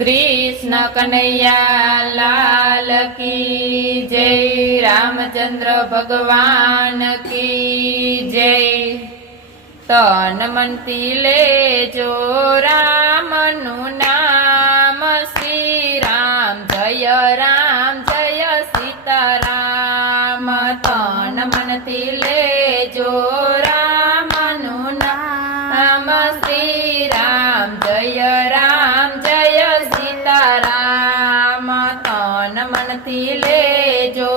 कृष्ण कन्हैया लाल की जय। रामचंद्र भगवान की जय। तन मन ले जो रामनु नाम श्री राम जय सीताराम। तन मन ले जो रामनु नाम श्री राम जय सीताराम। तन मन ले जो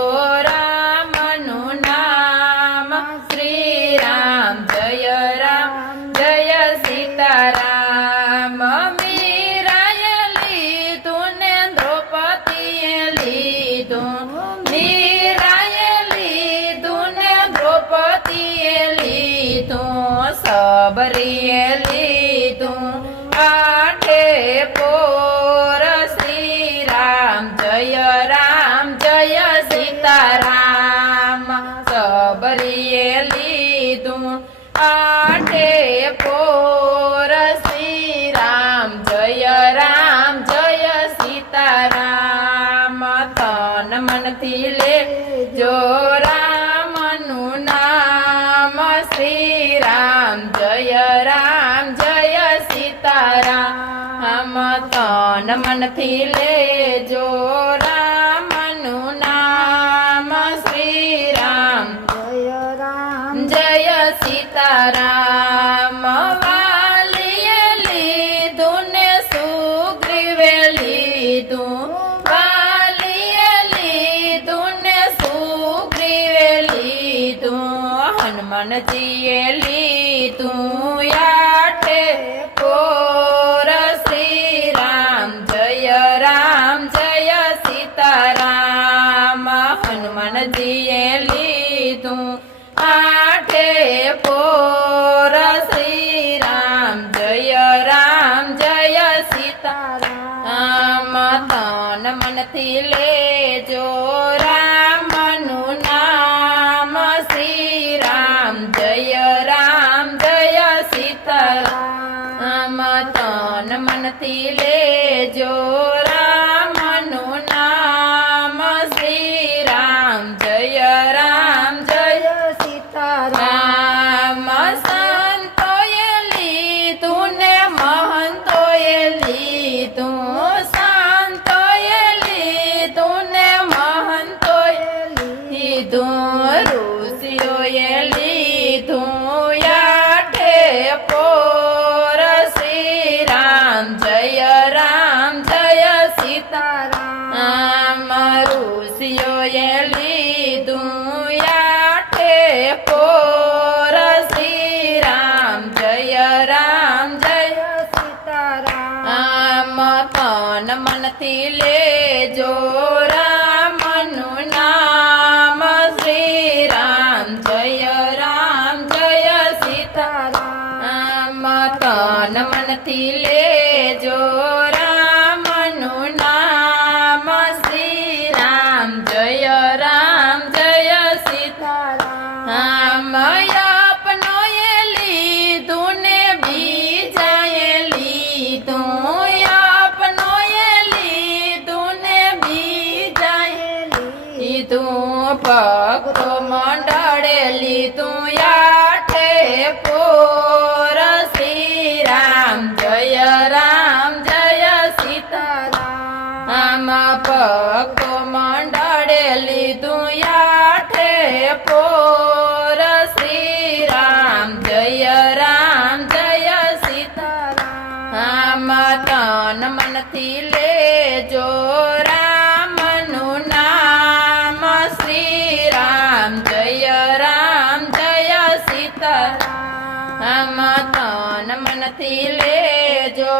रामनु नाम श्री राम जय सीताराम। मीराए लीधुने द्रौपदीए लीधु, मीराए लीधुने द्रौपदीए लीधु, सबरीए लीधु आठे पोर श्री राम जय सीताराम। सबरीए लीधु आठे पोर श्री राम जय सीताराम। तन मन ले जो रामनु नाम श्री राम जय सीताराम। तन मन ले जो रामनु नाम श्री राम जय सीताराम। वालिए लीधुने सुग्रीवे लीधु, वालिए लीधुने सुग्रीवे लीधु, हनुमान जीए लीधु आठे पोर श्री राम जय सीताराम। हनुमान जीए लीधु आठे पोर श्री राम जय सीताराम। तन मन ले जो रामनु नाम श्री राम जय सीताराम। तन मन ले जो रामनु नाम श्री राम जय सीताराम। संतोए लीधुने महंतोए लीधु, संतोए लीधुने महंतोए लीधु, ऋषियोए लीधु आठे पोर श्री राम जय सीताराम। ऋषियोए लीधु आठे पोर श्री राम जय सीताराम। तन मन ले जो रामनु नाम श्री राम जय सीताराम। तन मन ले जो रामनु नाम श्री राम जय सीताराम। अपनोए लीधुने बीजाए लीधु, अपनोए लीधुने बीजाए लीधु, भक्त मंडळे लीधु आठे पोर श्री राम जय सीताराम। भक्त मंडळे लीधु आठे पोर श्री राम जय सीताराम। तन मन ले जो रामनु नाम श्री राम जय सीताराम। तन मन ले जो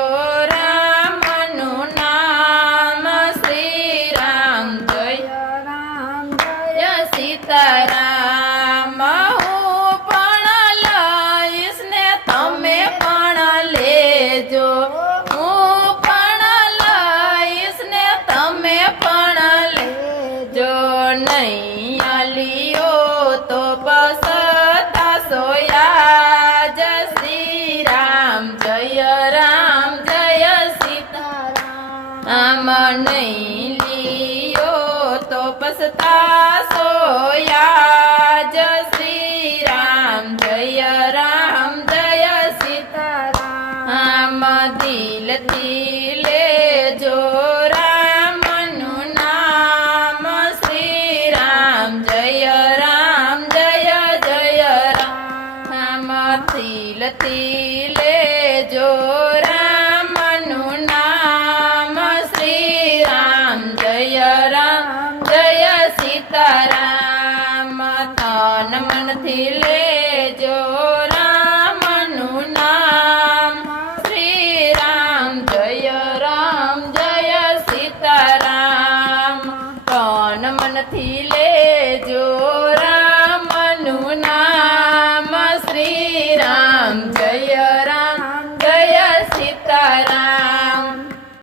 रामनु नाम श्री राम जय सीताराम। હું પણ લઈશ ને તમે પણ લેજો, હું પણ લઈશ ને તમે પણ લેજો, નહીં આલિયો તો પસતા સોયા જય શ્રી રામ જય નામ નહીં લિયો તો પસ્તાશો યાજ શ્રી રામ જય સીતારામ દિલથી લેજો રામનું નામ શ્રી રામ જય રામ દિલથી લેજો રામનું નામ શ્રી રામ જય સીતારામ તન મનથી લેજો રામનું નામ શ્રી રામ જય સીતારામ તન મનથી લેજો